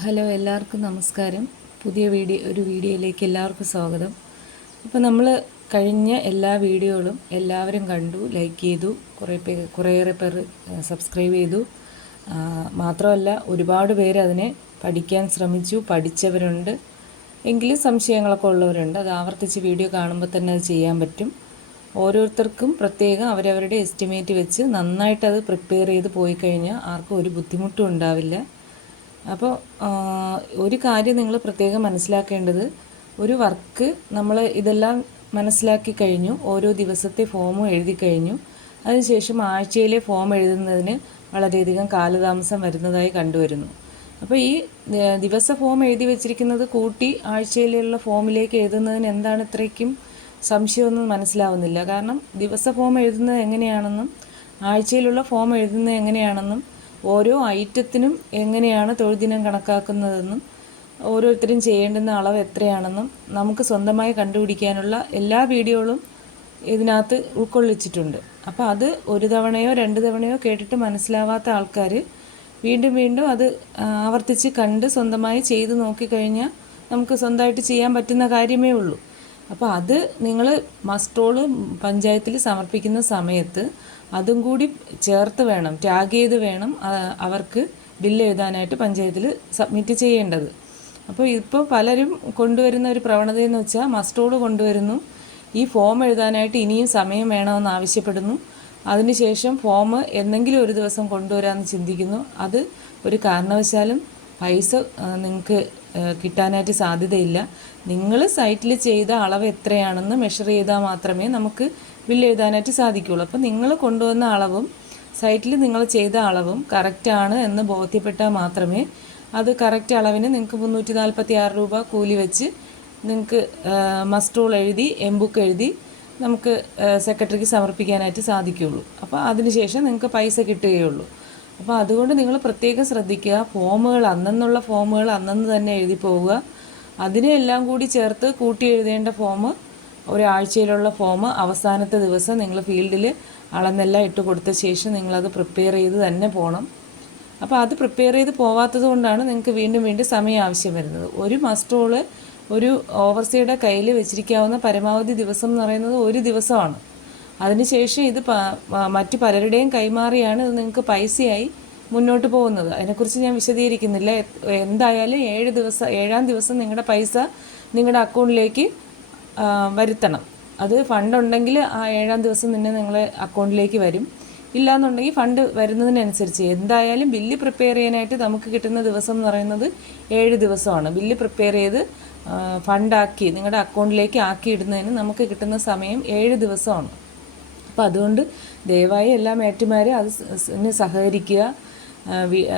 Hello എല്ലാവർക്കും നമസ്കാരം. പുതിയ വീഡിയോ ഒരു വീഡിയോയിലേക്ക് എല്ലാവർക്കും സ്വാഗതം. ഇപ്പോൾ നമ്മൾ കഴിഞ്ഞ എല്ലാ വീഡിയോകളും എല്ലാവരും കണ്ടു ലൈക്ക് ചെയ്തു കുറേ പേ കുറേയേറെ പേർ സബ്സ്ക്രൈബ് ചെയ്തു. മാത്രമല്ല ഒരുപാട് പേര് അതിനെ പഠിക്കാൻ ശ്രമിച്ചു പഠിച്ചവരുണ്ട്. എങ്കിലും സംശയങ്ങളൊക്കെ ഉള്ളവരുണ്ട്. അത് ആവർത്തിച്ച് വീഡിയോ കാണുമ്പോൾ തന്നെ അത് ചെയ്യാൻ പറ്റും. ഓരോരുത്തർക്കും പ്രത്യേകം അവരവരുടെ എസ്റ്റിമേറ്റ് വെച്ച് നന്നായിട്ട് അത് പ്രിപ്പയർ ചെയ്ത് പോയി കഴിഞ്ഞാൽ ആർക്കും ഒരു ബുദ്ധിമുട്ടും ഉണ്ടാവില്ല. അപ്പോൾ ഒരു കാര്യം നിങ്ങൾ പ്രത്യേകം മനസ്സിലാക്കേണ്ടത് ഒരു വർക്ക് നമ്മൾ ഇതെല്ലാം മനസ്സിലാക്കി കഴിഞ്ഞു ഓരോ ദിവസത്തെ ഫോമും എഴുതി കഴിഞ്ഞു അതിനുശേഷം ആഴ്ചയിലെ ഫോം എഴുതുന്നതിന് വളരെയധികം കാലതാമസം വരുന്നതായി കണ്ടുവരുന്നു. അപ്പോൾ ഈ ദിവസ ഫോം എഴുതി വെച്ചിരിക്കുന്നത് കൂട്ടി ആഴ്ചയിലുള്ള ഫോമിലേക്ക് എഴുതുന്നതിന് എന്താണ് ഇത്രയ്ക്കും സംശയമൊന്നും മനസ്സിലാവുന്നില്ല. കാരണം ദിവസ ഫോം എഴുതുന്നത് എങ്ങനെയാണെന്നും ആഴ്ചയിലുള്ള ഫോം എഴുതുന്നത് എങ്ങനെയാണെന്നും ഓരോ ഐറ്റത്തിനും എങ്ങനെയാണ് തൊഴിൽ ദിനം കണക്കാക്കുന്നതെന്നും ഓരോരുത്തരും ചെയ്യേണ്ടുന്ന അളവ് എത്രയാണെന്നും നമുക്ക് സ്വന്തമായി കണ്ടുപിടിക്കാനുള്ള എല്ലാ വീഡിയോകളും ഇതിനകത്ത് ഉൾക്കൊള്ളിച്ചിട്ടുണ്ട്. അപ്പോൾ അത് ഒരു തവണയോ രണ്ട് തവണയോ കേട്ടിട്ട് മനസ്സിലാവാത്ത ആൾക്കാർ വീണ്ടും വീണ്ടും അത് ആവർത്തിച്ച് കണ്ട് സ്വന്തമായി ചെയ്ത് നോക്കിക്കഴിഞ്ഞാൽ നമുക്ക് സ്വന്തമായിട്ട് ചെയ്യാൻ പറ്റുന്ന കാര്യമേ ഉള്ളൂ. അപ്പോൾ അത് നിങ്ങൾ മസ്റ്റോൾ പഞ്ചായത്തിൽ സമർപ്പിക്കുന്ന സമയത്ത് അതും കൂടി ചേർത്ത് വേണം ടാഗ് ചെയ്ത് വേണം അവർക്ക് ബില്ല് എഴുതാനായിട്ട് പഞ്ചായത്തിൽ സബ്മിറ്റ് ചെയ്യേണ്ടത്. അപ്പോൾ ഇപ്പോൾ പലരും കൊണ്ടുവരുന്ന ഒരു പ്രവണതയെന്ന് വെച്ചാൽ മസ്റ്റോൾ കൊണ്ടുവരുന്നു. ഈ ഫോം എഴുതാനായിട്ട് ഇനിയും സമയം വേണമെന്ന് ആവശ്യപ്പെടുന്നു. അതിനുശേഷം ഫോം എന്തെങ്കിലും ഒരു ദിവസം കൊണ്ടുവരാമെന്ന് ചിന്തിക്കുന്നു. അത് ഒരു കാരണവശാലും പൈസ നിങ്ങൾക്ക് കിട്ടാനായിട്ട് സാധ്യതയില്ല. നിങ്ങൾ സൈറ്റിൽ ചെയ്ത അളവ് എത്രയാണെന്ന് മെഷർ ചെയ്താൽ മാത്രമേ നമുക്ക് ബില്ല് എഴുതാനായിട്ട് സാധിക്കുകയുള്ളൂ അപ്പോൾ നിങ്ങൾ കൊണ്ടുവന്ന അളവും സൈറ്റിൽ നിങ്ങൾ ചെയ്ത അളവും കറക്റ്റാണ് എന്ന് ബോധ്യപ്പെട്ടാൽ മാത്രമേ അത് കറക്റ്റ് അളവിന് നിങ്ങൾക്ക് മുന്നൂറ്റി നാൽപ്പത്തി ആറ് രൂപ കൂലി വെച്ച് നിങ്ങൾക്ക് മസ്റ്റോൾ എഴുതി എംബുക്ക് എഴുതി നമുക്ക് സെക്രട്ടറിക്ക് സമർപ്പിക്കാനായിട്ട് സാധിക്കുകയുള്ളൂ അപ്പോൾ അതിനുശേഷം നിങ്ങൾക്ക് പൈസ കിട്ടുകയുള്ളൂ. അപ്പോൾ അതുകൊണ്ട് നിങ്ങൾ പ്രത്യേകം ശ്രദ്ധിക്കുക. ഫോമുകൾ അന്നെന്നുള്ള ഫോമുകൾ അന്നെന്ന് തന്നെ എഴുതി പോവുക. അതിനെ എല്ലാം കൂടി ചേർത്ത് കൂട്ടി എഴുതേണ്ട ഫോം ഒരാഴ്ചയിലുള്ള ഫോം അവസാനത്തെ ദിവസം നിങ്ങൾ ഫീൽഡിൽ അളന്നെല്ലാം ഇട്ട് കൊടുത്ത ശേഷം നിങ്ങളത് പ്രിപ്പയർ ചെയ്ത് തന്നെ പോകണം അപ്പോൾ അത് പ്രിപ്പയർ ചെയ്ത് പോവാത്തത് കൊണ്ടാണ് നിങ്ങൾക്ക് വീണ്ടും വീണ്ടും സമയം ആവശ്യം വരുന്നത്. ഒരു മസ്റ്റോൾ ഒരു ഓവർസിയുടെ കയ്യിൽ വെച്ചിരിക്കാവുന്ന പരമാവധി ദിവസം എന്ന് പറയുന്നത് ഒരു ദിവസമാണ്. അതിനുശേഷം ഇത് മറ്റു പലരുടെയും കൈമാറിയാണ് ഇത് നിങ്ങൾക്ക് പൈസയായി മുന്നോട്ട് പോകുന്നത്. അതിനെക്കുറിച്ച് ഞാൻ വിശദീകരിക്കുന്നില്ല. എന്തായാലും ഏഴ് ദിവസം ഏഴാം ദിവസം നിങ്ങളുടെ പൈസ നിങ്ങളുടെ അക്കൗണ്ടിലേക്ക് വരുത്തണം. അത് ഫണ്ട് ഉണ്ടെങ്കിൽ ആ ഏഴാം ദിവസം തന്നെ നിങ്ങളെ അക്കൗണ്ടിലേക്ക് വരും. ഇല്ലാന്നുണ്ടെങ്കിൽ ഫണ്ട് വരുന്നതിനനുസരിച്ച്. എന്തായാലും ബില്ല് പ്രിപ്പയർ ചെയ്യാനായിട്ട് നമുക്ക് കിട്ടുന്ന ദിവസം എന്ന് പറയുന്നത് ഏഴ് ദിവസമാണ്. ബില്ല് പ്രിപ്പയർ ചെയ്ത് ഫണ്ടാക്കി നിങ്ങളുടെ അക്കൗണ്ടിലേക്ക് ആക്കിയിടുന്നതിന് നമുക്ക് കിട്ടുന്ന സമയം ഏഴ് ദിവസമാണ്. അപ്പോൾ അതുകൊണ്ട് ദയവായി എല്ലാ മേറ്റുമാരും അത് സഹകരിക്കുക.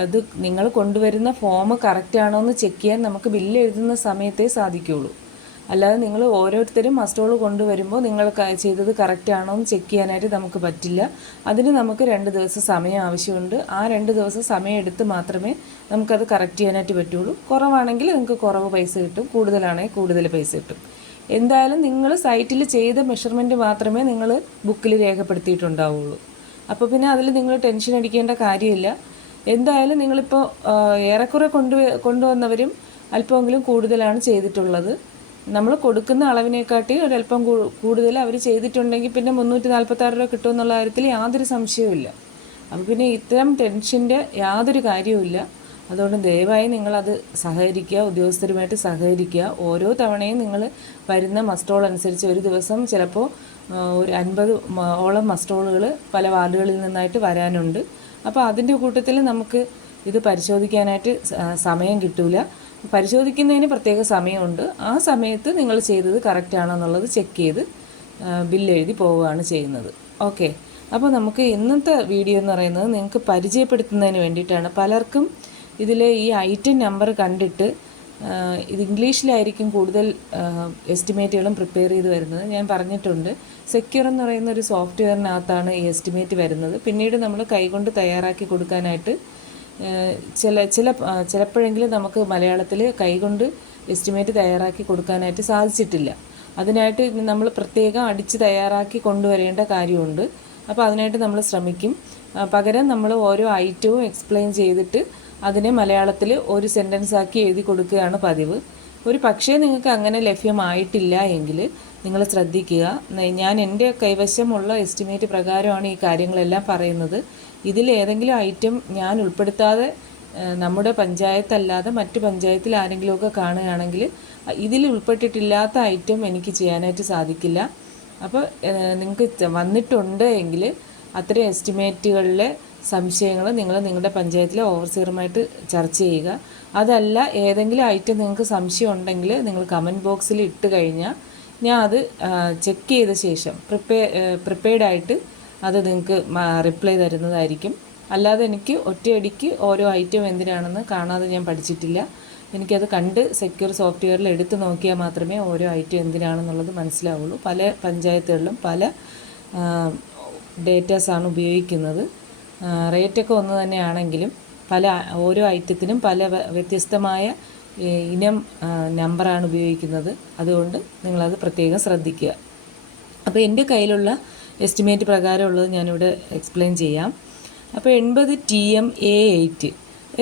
അത് നിങ്ങൾ കൊണ്ടുവരുന്ന ഫോം കറക്റ്റ് ആണോ എന്ന് ചെക്ക് ചെയ്യാൻ നമുക്ക് ബില്ല് എഴുതുന്ന സമയത്തേ സാധിക്കുകയുള്ളൂ അല്ലാതെ നിങ്ങൾ ഓരോരുത്തരും മസ്റ്റോൾ കൊണ്ടുവരുമ്പോൾ നിങ്ങൾ ചെയ്തത് കറക്റ്റ് ആണോ എന്ന് ചെക്ക് ചെയ്യാനായിട്ട് നമുക്ക് പറ്റില്ല. അതിന് നമുക്ക് രണ്ട് ദിവസം സമയം ആവശ്യമുണ്ട്. ആ രണ്ട് ദിവസം സമയം എടുത്ത് മാത്രമേ നമുക്കത് കറക്റ്റ് ചെയ്യാനായിട്ട് പറ്റുള്ളൂ. കുറവാണെങ്കിൽ നിങ്ങൾക്ക് കുറവ് പൈസ കിട്ടും. കൂടുതലാണെങ്കിൽ കൂടുതൽ പൈസ കിട്ടും. എന്തായാലും നിങ്ങൾ സൈറ്റിൽ ചെയ്ത മെഷർമെന്റ് മാത്രമേ നിങ്ങൾ ബുക്കിൽ രേഖപ്പെടുത്തിയിട്ടുണ്ടാവുള്ളൂ. അപ്പോൾ പിന്നെ അതിൽ നിങ്ങൾ ടെൻഷൻ അടിക്കേണ്ട കാര്യമില്ല. എന്തായാലും നിങ്ങളിപ്പോൾ ഏറെക്കുറെ കൊണ്ടു കൊണ്ടുവന്നവരും അല്പമെങ്കിലും കൂടുതലാണ് ചെയ്തിട്ടുള്ളത്. നമ്മൾ കൊടുക്കുന്ന അളവിനെക്കാട്ടി ഒരല്പം കൂടുതൽ അവർ ചെയ്തിട്ടുണ്ടെങ്കിൽ പിന്നെ മുന്നൂറ്റി നാൽപ്പത്താറ് രൂപ കിട്ടുമെന്നുള്ള കാര്യത്തിൽ യാതൊരു സംശയവുമില്ല. അപ്പോൾ പിന്നെ ഇത്തരം ടെൻഷന്റെ യാതൊരു കാര്യവുമില്ല. അതുകൊണ്ട് ദയവായി നിങ്ങളത് സഹകരിക്കുക ഉദ്യോഗസ്ഥരുമായിട്ട് സഹകരിക്കുക. ഓരോ തവണയും നിങ്ങൾ വരുന്ന മസ്റ്റോൾ അനുസരിച്ച് ഒരു ദിവസം ചിലപ്പോൾ ഒരു അൻപത് ഓളം മസ്റ്റോളുകൾ പല വാർഡുകളിൽ നിന്നായിട്ട് വരാനുണ്ട്. അപ്പോൾ അതിന്റെ കൂട്ടത്തിൽ നമുക്ക് ഇത് പരിശോധിക്കാനായിട്ട് സമയം കിട്ടില്ല പരിശോധിക്കുന്നതിന് പ്രത്യേക സമയമുണ്ട്. ആ സമയത്ത് നിങ്ങൾ ചെയ്തത് കറക്റ്റ് ആണോ എന്നുള്ളത് ചെക്ക് ചെയ്ത് ബില്ല് എഴുതി പോവുകയാണ് ചെയ്യുന്നത്. ഓക്കെ അപ്പോൾ നമുക്ക് ഇന്നത്തെ വീഡിയോ എന്ന് പറയുന്നത് നിങ്ങൾക്ക് പരിചയപ്പെടുത്തുന്നതിന് വേണ്ടിയിട്ടാണ്. പലർക്കും ഇതിൽ ഈ ഐറ്റം നമ്പർ കണ്ടിട്ട് ഇത് ഇംഗ്ലീഷിലായിരിക്കും കൂടുതൽ എസ്റ്റിമേറ്റുകളും പ്രിപ്പയർ ചെയ്ത് വരുന്നത്. ഞാൻ പറഞ്ഞിട്ടുണ്ട് സെക്യൂർ എന്ന് പറയുന്ന ഒരു സോഫ്റ്റ്വെയറിനകത്താണ് ഈ എസ്റ്റിമേറ്റ് വരുന്നത്. പിന്നീട് നമ്മൾ കൈകൊണ്ട് തയ്യാറാക്കി കൊടുക്കാനായിട്ട് ചില ചില ചിലപ്പോഴെങ്കിലും നമുക്ക് മലയാളത്തിൽ കൈകൊണ്ട് എസ്റ്റിമേറ്റ് തയ്യാറാക്കി കൊടുക്കാനായിട്ട് സാധിച്ചിട്ടില്ല. അതിനായിട്ട് നമ്മൾ പ്രത്യേകം അടിച്ച് തയ്യാറാക്കി കൊണ്ടുവരേണ്ട കാര്യമുണ്ട്. അപ്പോൾ അതിനായിട്ട് നമ്മൾ ശ്രമിക്കും. പകരം നമ്മൾ ഓരോ ഐറ്റവും എക്സ്പ്ലെയിൻ ചെയ്തിട്ട് അതിനെ മലയാളത്തിൽ ഒരു സെന്റൻസ് ആക്കി എഴുതി കൊടുക്കുകയാണ് പതിവ്. ഒരു പക്ഷേ നിങ്ങൾക്ക് അങ്ങനെ ലഭ്യമായിട്ടില്ല എങ്കിൽ നിങ്ങൾ ശ്രദ്ധിക്കുക. ഞാൻ എന്റെ കൈവശമുള്ള എസ്റ്റിമേറ്റ് പ്രകാരമാണ് ഈ കാര്യങ്ങളെല്ലാം പറയുന്നത്. ഇതിൽ ഏതെങ്കിലും ഐറ്റം ഞാൻ ഉൾപ്പെടുത്താതെ നമ്മുടെ പഞ്ചായത്തല്ലാതെ മറ്റ് പഞ്ചായത്തിൽ ആരെങ്കിലുമൊക്കെ കാണുകയാണെങ്കിൽ ഇതിൽ ഉൾപ്പെട്ടിട്ടില്ലാത്ത ഐറ്റം എനിക്ക് ചെയ്യാനായിട്ട് സാധിക്കില്ല. അപ്പോൾ നിങ്ങൾക്ക് വന്നിട്ടുണ്ട് എങ്കിൽ അത്തരം എസ്റ്റിമേറ്റുകളിലെ സംശയങ്ങൾ നിങ്ങൾ നിങ്ങളുടെ പഞ്ചായത്തിലെ ഓവർസീറുമായിട്ട് ചർച്ച ചെയ്യുക. അതല്ല ഏതെങ്കിലും ഐറ്റം നിങ്ങൾക്ക് സംശയം ഉണ്ടെങ്കിൽ നിങ്ങൾ കമന്റ് ബോക്സിൽ ഇട്ട് കഴിഞ്ഞാൽ ഞാൻ അത് ചെക്ക് ചെയ്ത ശേഷം പ്രിപ്പേ പ്രിപ്പയർഡായിട്ട് അത് നിങ്ങൾക്ക് റിപ്ലൈ തരുന്നതായിരിക്കും. അല്ലാതെ എനിക്ക് ഒറ്റയടിക്ക് ഓരോ ഐറ്റം എന്തിനാണെന്ന് കാണാതെ ഞാൻ പഠിച്ചിട്ടില്ല. എനിക്കത് കണ്ട് സെക്യൂർ സോഫ്റ്റ്വെയറിൽ എടുത്തു നോക്കിയാൽ മാത്രമേ ഓരോ ഐറ്റം എന്തിനാണെന്നുള്ളത് മനസ്സിലാവുള്ളൂ. പല പഞ്ചായത്തുകളിലും പല ഡേറ്റാസാണ് ഉപയോഗിക്കുന്നത്. റേറ്റൊക്കെ ഒന്ന് തന്നെയാണെങ്കിലും പല ഓരോ ഐറ്റത്തിനും പല വ്യത്യസ്തമായ ഇനം നമ്പറാണ് ഉപയോഗിക്കുന്നത്. അതുകൊണ്ട് നിങ്ങളത് പ്രത്യേകം ശ്രദ്ധിക്കുക. അപ്പോൾ എന്റെ കയ്യിലുള്ള എസ്റ്റിമേറ്റ് പ്രകാരമുള്ളത് ഞാനിവിടെ എക്സ്പ്ലെയിൻ ചെയ്യാം. അപ്പോൾ എൺപത് ടി എം എ എയ്റ്റ്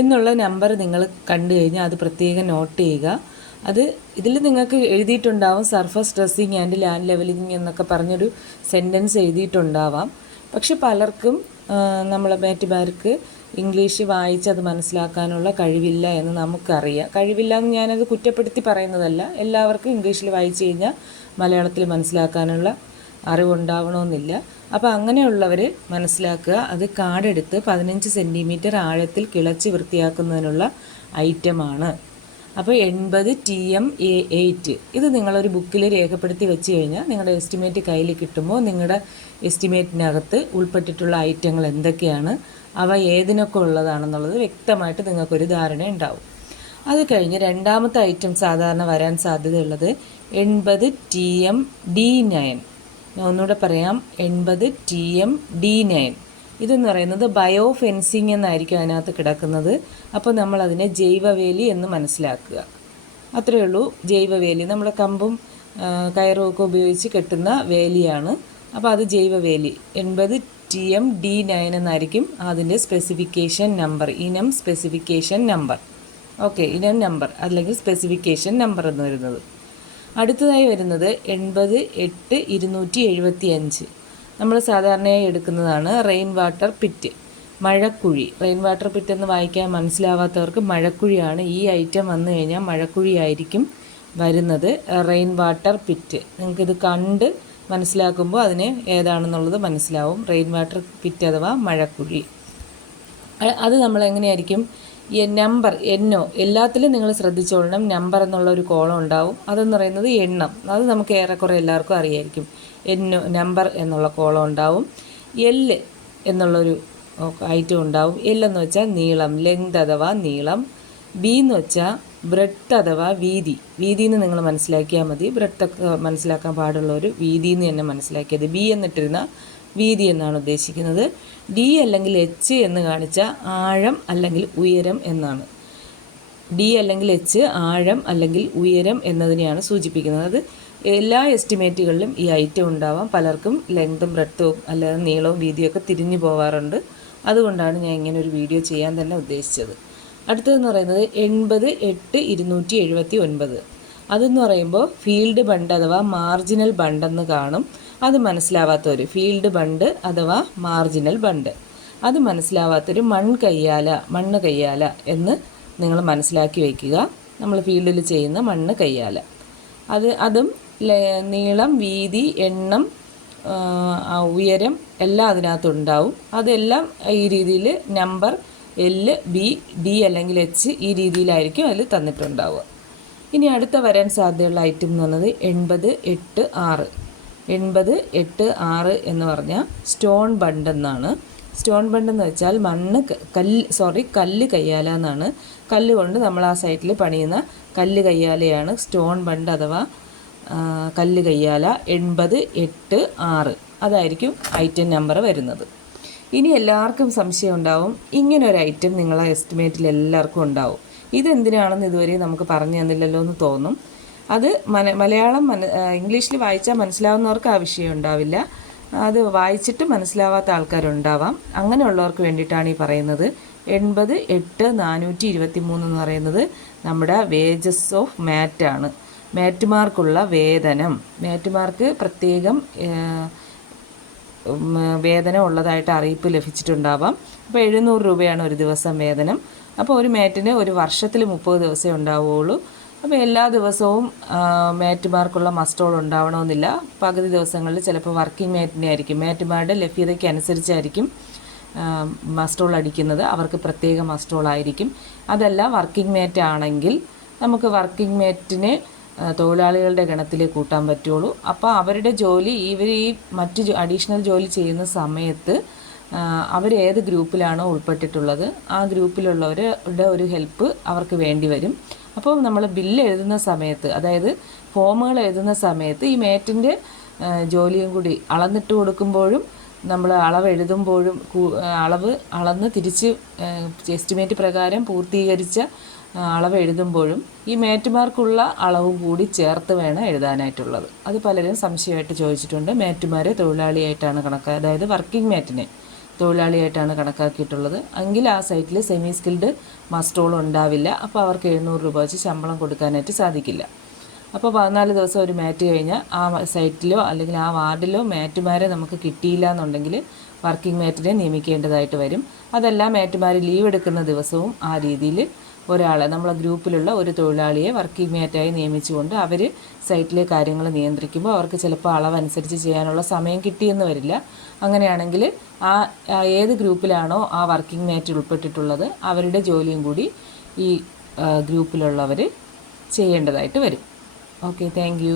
എന്നുള്ള നമ്പർ നിങ്ങൾ കണ്ടു കഴിഞ്ഞാൽ അത് പ്രത്യേകം നോട്ട് ചെയ്യുക. അത് ഇതിൽ നിങ്ങൾക്ക് എഴുതിയിട്ടുണ്ടാവും surface dressing and land levelling എന്നൊക്കെ പറഞ്ഞൊരു സെന്റൻസ് എഴുതിയിട്ടുണ്ടാവാം. പക്ഷെ പലർക്കും നമ്മളെ ബാറ്റുമാർക്ക് ഇംഗ്ലീഷ് വായിച്ച് അത് മനസ്സിലാക്കാനുള്ള കഴിവില്ല എന്ന് നമുക്കറിയാം. കഴിവില്ല എന്ന് ഞാനത് കുറ്റപ്പെടുത്തി പറയുന്നതല്ല. എല്ലാവർക്കും ഇംഗ്ലീഷിൽ വായിച്ചു കഴിഞ്ഞാൽ മലയാളത്തിൽ മനസ്സിലാക്കാനുള്ള അറിവുണ്ടാവണമെന്നില്ല. അപ്പോൾ അങ്ങനെയുള്ളവർ മനസ്സിലാക്കുക. അത് കാടെടുത്ത് പതിനഞ്ച് സെന്റിമീറ്റർ ആഴത്തിൽ കിളച്ച് വൃത്തിയാക്കുന്നതിനുള്ള ഐറ്റമാണ്. അപ്പോൾ എൺപത് ടി എം എ എയ്റ്റ്. ഇത് നിങ്ങളൊരു ബുക്കിൽ രേഖപ്പെടുത്തി വെച്ച് കഴിഞ്ഞാൽ നിങ്ങളുടെ എസ്റ്റിമേറ്റ് കയ്യിൽ കിട്ടുമ്പോൾ നിങ്ങളുടെ എസ്റ്റിമേറ്റിനകത്ത് ഉൾപ്പെട്ടിട്ടുള്ള ഐറ്റങ്ങൾ എന്തൊക്കെയാണ് അവ ഏതിനൊക്കെ ഉള്ളതാണെന്നുള്ളത് വ്യക്തമായിട്ട് നിങ്ങൾക്കൊരു ധാരണ ഉണ്ടാവും. അത് കഴിഞ്ഞ് രണ്ടാമത്തെ ഐറ്റം സാധാരണ വരാൻ സാധ്യതയുള്ളത് എൺപത് ടി എം ഡി നയൻ. ഞാൻ ഒന്നുകൂടെ പറയാം എൺപത് ടി എം ഡി നയൻ. ഇതെന്ന് പറയുന്നത് ബയോ ഫെൻസിങ് എന്നായിരിക്കും അതിനകത്ത് കിടക്കുന്നത്. അപ്പോൾ നമ്മൾ അതിനെ ജൈവവേലി എന്ന് മനസ്സിലാക്കുക. അത്രയേ ഉള്ളൂ. ജൈവവേലി. നമ്മൾ കമ്പും കയറും ഒക്കെ ഉപയോഗിച്ച് കെട്ടുന്ന വേലിയാണ്. അപ്പോൾ അത് ജൈവവേലി. എൺപത് ടി എം ഡി നയൻ എന്നായിരിക്കും അതിന്റെ സ്പെസിഫിക്കേഷൻ നമ്പർ ഇനം സ്പെസിഫിക്കേഷൻ നമ്പർ ഓക്കെ ഇനം നമ്പർ അല്ലെങ്കിൽ സ്പെസിഫിക്കേഷൻ നമ്പർ എന്ന് വരുന്നത്. അടുത്തതായി വരുന്നത് എൺപത് എട്ട് ഇരുന്നൂറ്റി എഴുപത്തി അഞ്ച് നമ്മൾ സാധാരണയായി എടുക്കുന്നതാണ് റെയിൻ വാട്ടർ പിറ്റ് മഴക്കുഴി. റെയിൻ വാട്ടർ പിറ്റ് എന്ന് വായിക്കാൻ മനസ്സിലാവാത്തവർക്ക് മഴക്കുഴിയാണ് ഈ ഐറ്റം വന്നു കഴിഞ്ഞാൽ മഴക്കുഴിയായിരിക്കും വരുന്നത്. റെയിൻ വാട്ടർ പിറ്റ് നിങ്ങൾക്കിത് കണ്ട് മനസ്സിലാക്കുമ്പോൾ അതിന് ഏതാണെന്നുള്ളത് മനസ്സിലാവും. റെയിൻ വാട്ടർ പിറ്റ് അഥവാ മഴക്കുഴി. അത് നമ്മൾ എങ്ങനെയായിരിക്കും നമ്പർ എന്നോ എല്ലാത്തിലും നിങ്ങൾ ശ്രദ്ധിച്ചോളണം. നമ്പർ എന്നുള്ള ഒരു കോളം ഉണ്ടാവും. അതെന്ന് പറയുന്നത് എണ്ണം. അത് നമുക്ക് ഏറെക്കുറെ എല്ലാവർക്കും അറിയായിരിക്കും. എണ്ണോ നമ്പർ എന്നുള്ള കോളം ഉണ്ടാവും. എല്ല് എന്നുള്ളൊരു ഐറ്റം ഉണ്ടാവും. എല്ലെന്ന് വെച്ചാൽ നീളം ലെങ്ത് അഥവാ നീളം. ബി എന്ന് വെച്ചാൽ ബ്രെഡ് അഥവാ വീതി. വീതി എന്ന് നിങ്ങൾ മനസ്സിലാക്കിയാൽ മതി. ബ്രെഡ് ഒക്കെ മനസ്സിലാക്കാൻ പാടുള്ള ഒരു വീതി എന്ന് തന്നെ മനസ്സിലാക്കിയത്. ബി എന്നിട്ടിരുന്ന വീതി എന്നാണ് ഉദ്ദേശിക്കുന്നത്. ഡി അല്ലെങ്കിൽ എച്ച് എന്ന് കാണിച്ച ആഴം അല്ലെങ്കിൽ ഉയരം എന്നാണ്. ഡി അല്ലെങ്കിൽ എച്ച് ആഴം അല്ലെങ്കിൽ ഉയരം എന്നതിനെയാണ് സൂചിപ്പിക്കുന്നത്. അത് എല്ലാ എസ്റ്റിമേറ്റുകളിലും ഈ ഐറ്റം ഉണ്ടാവാം. പലർക്കും ലെങ്തും ബ്രെഡ്ത്തും അല്ലാതെ നീളവും വീതിയൊക്കെ തിരിഞ്ഞു പോവാറുണ്ട്. അതുകൊണ്ടാണ് ഞാൻ ഇങ്ങനെ ഒരു വീഡിയോ ചെയ്യാൻ തന്നെ ഉദ്ദേശിച്ചത്. അടുത്തതെന്ന് പറയുന്നത് എൺപത് എട്ട് ഇരുന്നൂറ്റി എഴുപത്തി ഒൻപത്. അതെന്ന് പറയുമ്പോൾ ഫീൽഡ് ബണ്ട് അഥവാ മാർജിനൽ ബണ്ടെന്ന് കാണും. അത് മനസ്സിലാവാത്തവർ ഫീൽഡ് ബണ്ട് അഥവാ മാർജിനൽ ബണ്ട്. അത് മനസ്സിലാവാത്തൊരു മൺ കയ്യാല മണ്ണ് കയ്യാല എന്ന് നിങ്ങൾ മനസ്സിലാക്കി വയ്ക്കുക. നമ്മൾ ഫീൽഡിൽ ചെയ്യുന്ന മണ്ണ് കയ്യാല. അത് അതും നീളം വീതി എണ്ണം ഉയരം എല്ലാം അതിനകത്തുണ്ടാവും. അതെല്ലാം ഈ രീതിയിൽ നമ്പർ എൽ ബി ഡി അല്ലെങ്കിൽ എച്ച് ഈ രീതിയിലായിരിക്കും അതിൽ തന്നിട്ടുണ്ടാവുക. ഇനി അടുത്ത വരാൻ സാധ്യതയുള്ള ഐറ്റം എന്ന് പറഞ്ഞത് എൺപത് എട്ട് ആറ്. എൺപത് എട്ട് ആറ് എന്ന് പറഞ്ഞാൽ സ്റ്റോൺ ബണ്ട് എന്നാണ്. സ്റ്റോൺ ബണ്ട് എന്ന് വെച്ചാൽ മണ്ണ് കല്ല് സോറി കല്ല് കയ്യാല എന്നാണ്. കല്ല് കൊണ്ട് നമ്മൾ ആ സൈറ്റിൽ പണിയുന്ന കല്ല് കയ്യാലയാണ് സ്റ്റോൺ ബണ്ട് അഥവാ കല്ല് കയ്യാല എൺപത് എട്ട് ആറ്. അതായിരിക്കും ഐറ്റം നമ്പർ വരുന്നത്. ഇനി എല്ലാവർക്കും സംശയം ഉണ്ടാവും. ഇങ്ങനെ ഒരു ഐറ്റം നിങ്ങളെ എസ്റ്റിമേറ്റിൽ എല്ലാവർക്കും ഉണ്ടാവും. ഇതെന്തിനാണെന്ന് ഇതുവരെ നമുക്ക് പറഞ്ഞു തന്നില്ലല്ലോ എന്ന് തോന്നും. അത് മന മലയാളം മന ഇംഗ്ലീഷിൽ വായിച്ചാൽ മനസ്സിലാവുന്നവർക്ക് ആ വിഷയം ഉണ്ടാവില്ല. അത് വായിച്ചിട്ട് മനസ്സിലാവാത്ത ആൾക്കാരുണ്ടാവാം. അങ്ങനെയുള്ളവർക്ക് വേണ്ടിയിട്ടാണ് ഈ പറയുന്നത്. എൺപത് എട്ട് നാനൂറ്റി ഇരുപത്തി മൂന്ന് എന്ന് പറയുന്നത് നമ്മുടെ വേജസ് ഓഫ് മാറ്റാണ് മാറ്റുമാർക്കുള്ള വേതനം. മാറ്റുമാർക്ക് പ്രത്യേകം വേതനം ഉള്ളതായിട്ട് അറിയിപ്പ് ലഭിച്ചിട്ടുണ്ടാവാം. അപ്പോൾ എഴുന്നൂറ് രൂപയാണ് ഒരു ദിവസം വേതനം. അപ്പോൾ ഒരു മാറ്റിന് ഒരു വർഷത്തിൽ മുപ്പത് ദിവസമേ ഉണ്ടാവുകയുള്ളൂ അപ്പോൾ എല്ലാ ദിവസവും മേറ്റുമാർക്കുള്ള മസ്റ്റോൾ ഉണ്ടാവണമെന്നില്ല. പകുതി ദിവസങ്ങളിൽ ചിലപ്പോൾ വർക്കിംഗ് മാറ്റിനെ ആയിരിക്കും. മാറ്റുമാരുടെ ലഭ്യതയ്ക്ക് അനുസരിച്ചായിരിക്കും മസ്റ്റോൾ അടിക്കുന്നത്. അവർക്ക് പ്രത്യേക മസ്റ്റോൾ ആയിരിക്കും. അതല്ല വർക്കിംഗ് മാറ്റ് ആണെങ്കിൽ നമുക്ക് വർക്കിംഗ് മാറ്റിനെ തൊഴിലാളികളുടെ ഗണത്തിലേ കൂട്ടാൻ പറ്റുള്ളൂ. അപ്പോൾ അവരുടെ ജോലി ഇവർ ഈ മറ്റ് അഡീഷണൽ ജോലി ചെയ്യുന്ന സമയത്ത് അവർ ഏത് ഗ്രൂപ്പിലാണോ ഉൾപ്പെട്ടിട്ടുള്ളത് ആ ഗ്രൂപ്പിലുള്ളവരുടെ ഒരു ഹെൽപ്പ് അവർക്ക് വേണ്ടി വരും. അപ്പോൾ നമ്മൾ ബില്ല് എഴുതുന്ന സമയത്ത് അതായത് ഫോമുകൾ എഴുതുന്ന സമയത്ത് ഈ മേറ്റിന്റെ ജോലിയും കൂടി അളന്നിട്ട് കൊടുക്കുമ്പോഴും നമ്മൾ അളവ് എഴുതുമ്പോഴും അളവ് അളന്ന് തിരിച്ച് എസ്റ്റിമേറ്റ് പ്രകാരം പൂർത്തീകരിച്ച അളവ് എഴുതുമ്പോഴും ഈ മേറ്റുമാർക്കുള്ള അളവും കൂടി ചേർത്ത് വേണം എഴുതാനായിട്ടുള്ളത്. അത് പലരും സംശയമായിട്ട് ചോദിച്ചിട്ടുണ്ട്. മേറ്റുമാരെ തൊഴിലാളിയായിട്ടാണ് കണക്കാ അതായത് വർക്കിംഗ് മേറ്റിനെ തൊഴിലാളിയായിട്ടാണ് കണക്കാക്കിയിട്ടുള്ളത്. എങ്കിൽ ആ സൈറ്റിൽ സെമി സ്കിൽഡ് മസ്റ്റോൾ ഉണ്ടാവില്ല. അപ്പോൾ അവർക്ക് എഴുന്നൂറ് രൂപ വെച്ച് ശമ്പളം കൊടുക്കാനായിട്ട് സാധിക്കില്ല. അപ്പോൾ പതിനാല് ദിവസം ഒരു മാറ്റ് കഴിഞ്ഞാൽ ആ സൈറ്റിലോ അല്ലെങ്കിൽ ആ വാർഡിലോ മാറ്റുമാരെ നമുക്ക് കിട്ടിയില്ല എന്നുണ്ടെങ്കിൽ വർക്കിംഗ് മേറ്റിനെ നിയമിക്കേണ്ടതായിട്ട് വരും. അതെല്ലാം മേറ്റുമാർ ലീവ് എടുക്കുന്ന ദിവസവും ആ രീതിയിൽ ഒരാളെ നമ്മളെ ഗ്രൂപ്പിലുള്ള ഒരു തൊഴിലാളിയെ വർക്കിംഗ് മേറ്റായി നിയമിച്ചുകൊണ്ട് അവർ സൈറ്റിലെ കാര്യങ്ങൾ നിയന്ത്രിക്കുമ്പോൾ അവർക്ക് ചിലപ്പോൾ അളവനുസരിച്ച് ചെയ്യാനുള്ള സമയം കിട്ടിയെന്ന് വരില്ല. അങ്ങനെയാണെങ്കിൽ ആ ഏത് ഗ്രൂപ്പിലാണോ ആ വർക്കിംഗ് മാറ്റ് ഉൾപ്പെട്ടിട്ടുള്ളത് അവരുടെ ജോലിയും കൂടി ഈ ഗ്രൂപ്പിലുള്ളവർ ചെയ്യേണ്ടതായിട്ട് വരും. Okay thank